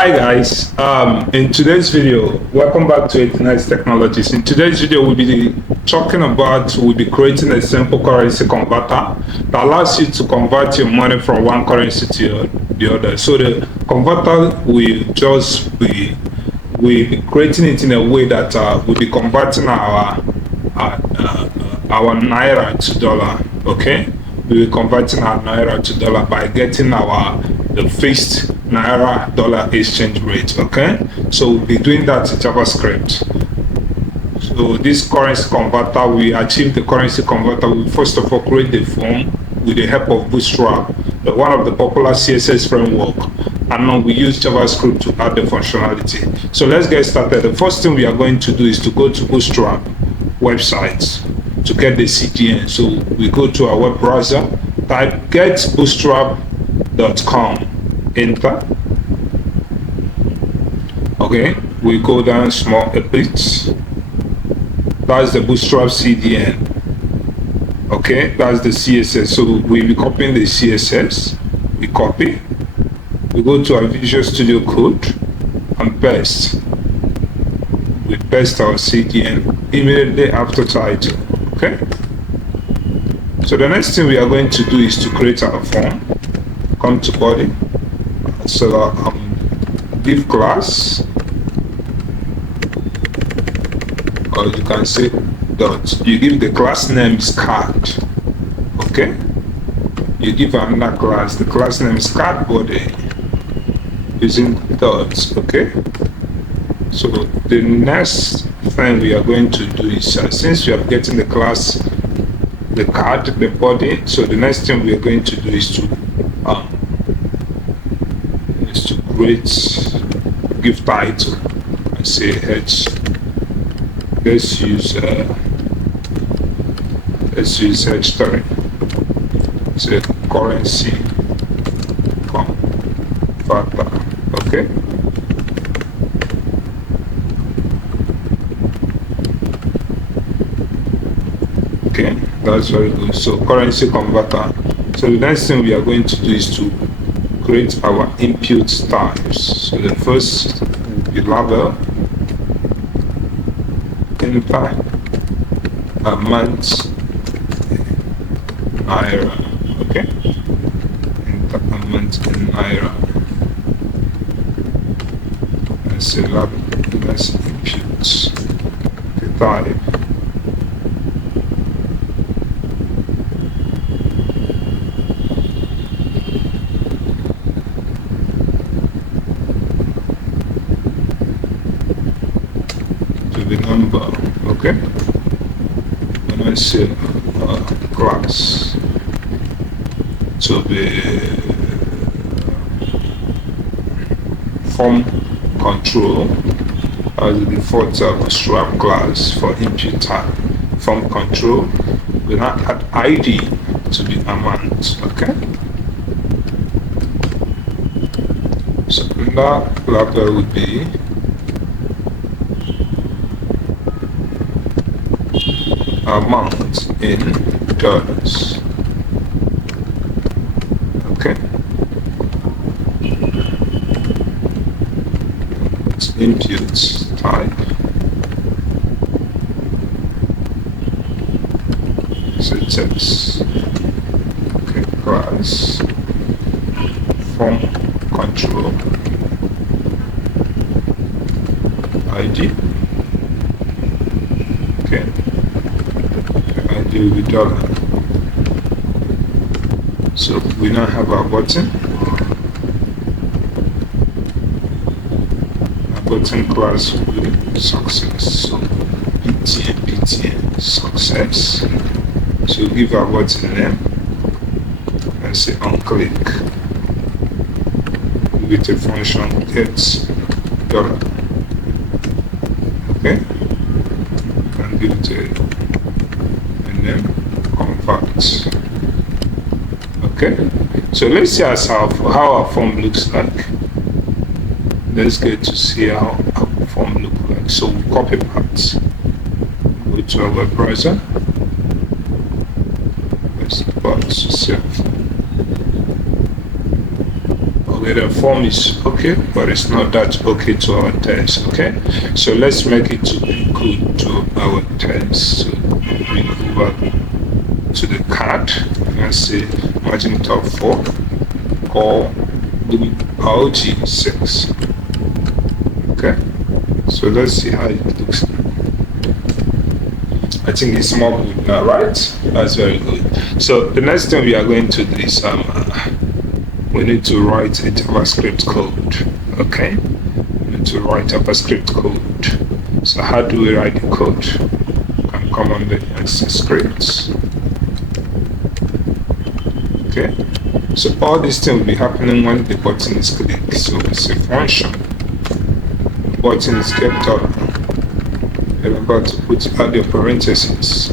Hi guys, in today's video, welcome back to Edenites Technologies. In today's video, we'll be creating a simple currency converter that allows you to convert your money from one currency to the other. So the converter we'll be creating it in a way that we'll be converting our naira to dollar. Okay, we'll be converting our naira to dollar by getting the fixed naira dollar exchange rate. Okay, so we'll be doing that in JavaScript. So this currency converter, we achieve the currency converter. We first of all create the form with the help of Bootstrap, one of the popular CSS framework, and now we use JavaScript to add the functionality. So let's get started. The first thing we are going to do is to go to Bootstrap website to get the CDN. So we go to our web browser, type getbootstrap.com, enter. Okay, we go down small a bit. That's the Bootstrap CDN. Okay, that's the CSS. So we'll be copying the CSS. We copy. We go to our Visual Studio Code and paste. We paste our CDN immediately after title. Okay. So the next thing we are going to do is to create our form. Come to body. So div class, or you can say dot. You give the class name is card. Okay. You give another class. The class name is card body using dots. Okay. So the next thing we are going to do is since we are getting the class, the card, the body. So the next thing we are going to do is to create, give title and say H. Let's use H3. Say currency converter. Okay. Okay, that's very good. So currency converter. So the next thing we are going to do is to create our input types. So the first will be label, enter amount naira. Okay, enter amount in naira. Let's say label, let's input the type. The number. Okay, and I say class to be form control as the default Bootstrap class for input type. Form control, we now add ID to the amount. Okay, so that label would be amount in dollars. Okay, it's input type. So text. Okay, class form control ID. Okay, will be dollar. So we now have our button. Our button class will be success. So BTN success. So give our button name and say on click with a function get dollar. Okay, and give it and then convert. Okay, so let's see how our form looks like. Let's get to see how our form looks like. So we copy parts, go to our web browser, let's self. Okay, Okay, the form is okay, but it's not that okay to our test. Okay, so let's make it to be good to our test. So we go back to the card. Let's say margin top 4 or the RG6. Okay, so let's see how it looks. I think it's more good now, right? That's very good. So the next thing we are going to do is we need to write a JavaScript code. Okay, we need to write JavaScript code. So how do we write the code? You can come on the scripts. Okay, so all these things will be happening when the button is clicked. So it's a function. The button is kept up. Remember to add your parentheses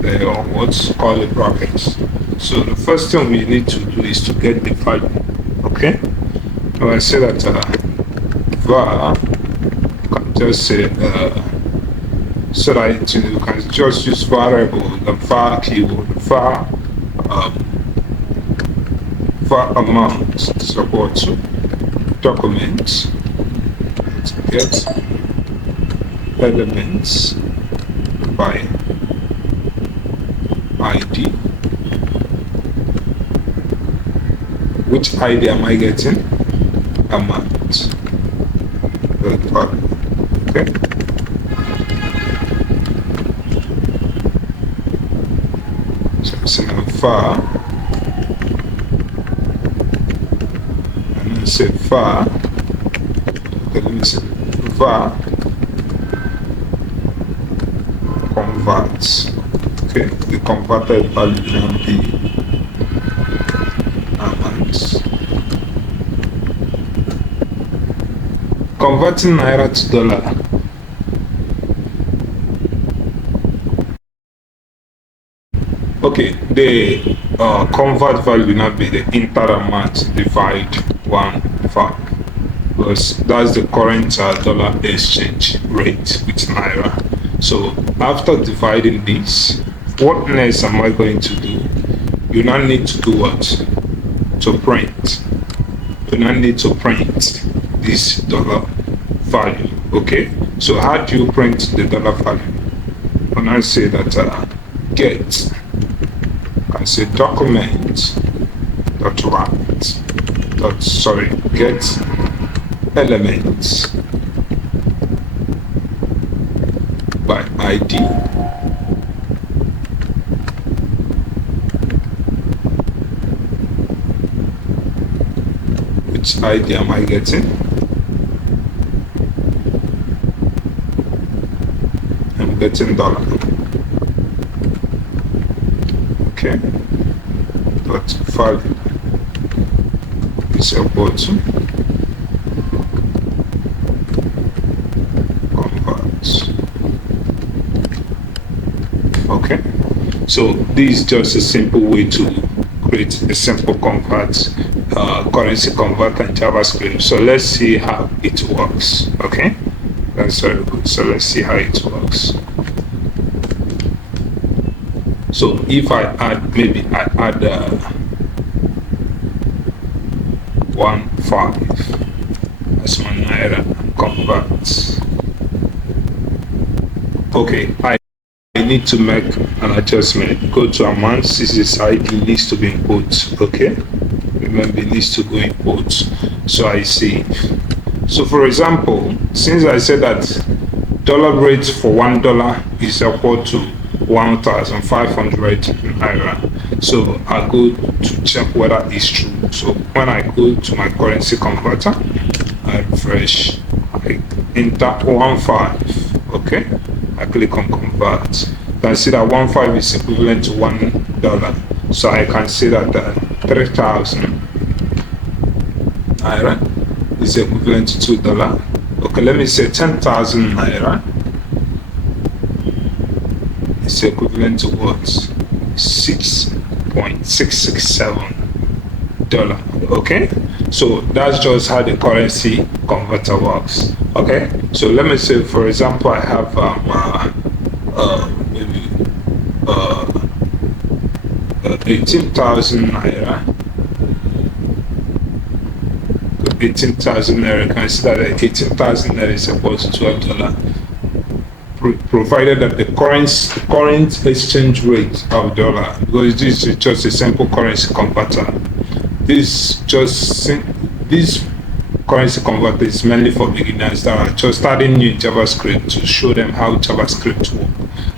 there, or what's called the brackets. So the first thing we need to do is to get the value. Okay, now I say that var, you can just say so that you can just use variable, the var keyword, var amount support document to get elements by ID. Which ID am I getting? Amount. Okay. So I'm saying var, and then say var. Okay, let me say var convert. Okay, the converted value can be amount. Converting naira to dollar. Okay, the convert value will not be the entire amount divide 1/5, because that's the current dollar exchange rate with naira. So after dividing this, what next am I going to do? You now need to do what? To print. You now need to print this dollar value. Okay, so how do you print the dollar value? When I say that get, I say document dot write dot get elements by ID. Which ID am I getting? I'm getting dollar. Okay. Dot value is equal to convert. Okay, so this is just a simple way to create a simple currency converter in JavaScript. So let's see how it works. Okay, that's very good. So let's see how it works. So if I add, maybe I add 1/5 as my naira convert. Okay, I need to make an adjustment. Go to amount, this ID needs to be input. Okay, remember it needs to go input. So I see. So for example, since I said that dollar rate for $1 is equal to 1,500 naira, so I go to check whether it's true. So when I go to my currency converter, I refresh, I enter 1/5. Okay, I click on convert. You can see that 1/5 is equivalent to $1. So I can see that 3,000 naira is equivalent to $2. Okay, let me say 10,000 naira is equivalent to what? $6.667. Okay, so that's just how the currency converter works. Okay, so let me say, for example, I have maybe 18,000 naira. 18,000 naira. You can see that 18,000 naira is equal to $12, provided that the current exchange rate of dollar, because this is just a simple currency converter. This currency converter is mainly for beginners that are just starting new JavaScript, to show them how JavaScript works,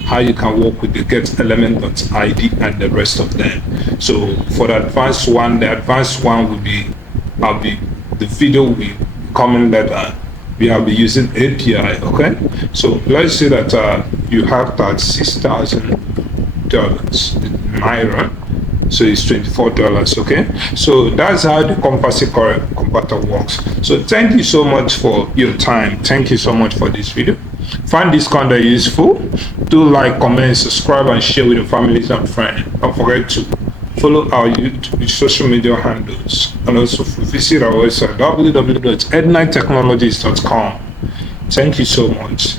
how you can work with the getElement.id and the rest of them. So for the advanced one will be, the video will be coming later. We have been using API. Okay, so let's say that you have $36,000 naira, so it's $24. Okay, so that's how the conversion converter works. So thank you so much for your time. Thank you so much for this video. Find this content useful. Do like, comment, subscribe, and share with your families and friends. Don't forget to follow our YouTube social media handles, and also visit our website www.edenitetechnologies.com. Thank you so much.